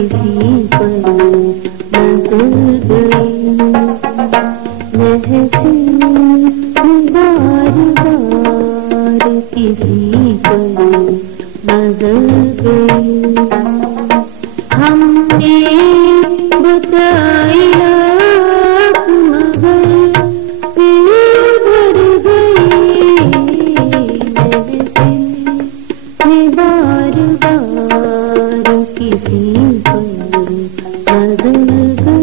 किसी पर बदल गई, महफिल बार बार किसी पर बदल गई। हमने बचाई लाख मगर फिर भर गई, महफिल बार बार किसी पर बदल गई।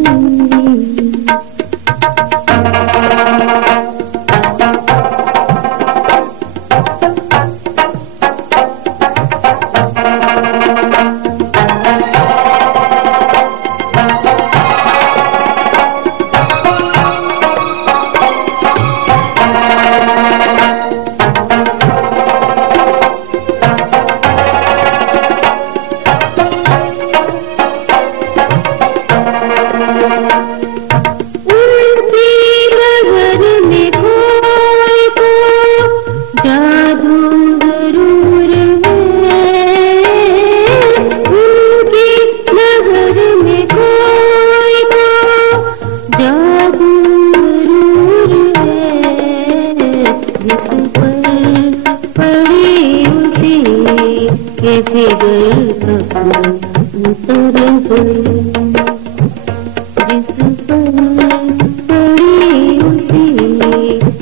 के जिगर तक उतर गई, जिस पर पड़ी उसी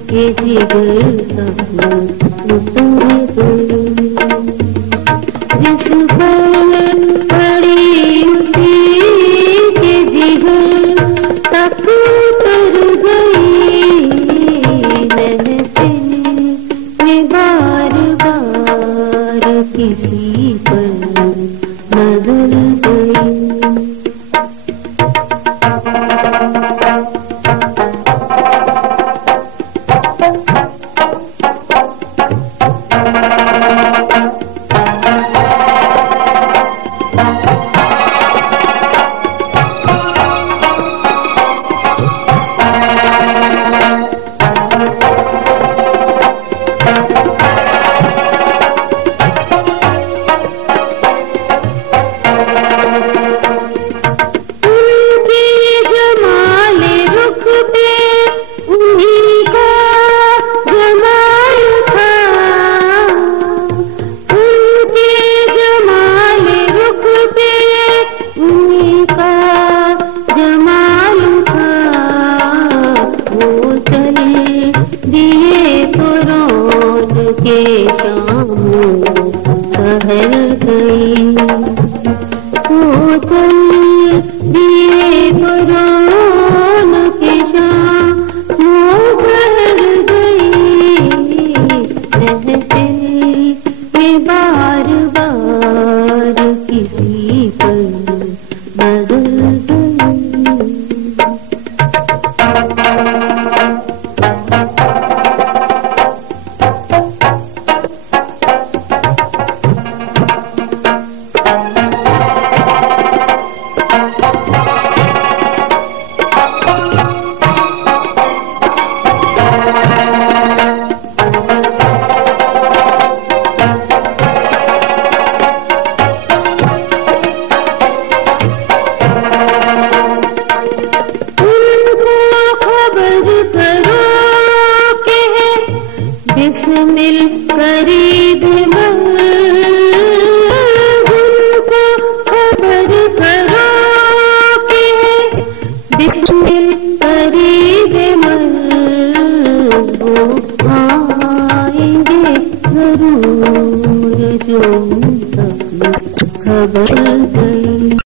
के जिगर तक उतर गई, जिस पर पड़ी उसी के जिगर तक उतर गई, महफिल बार बार किसी पर बदल गई। के शाम सहर गई, वो चल दिए पुरान के शाम सहर गई, महफिल में बार बार किसी पर बदल गई। बिस्मिल करी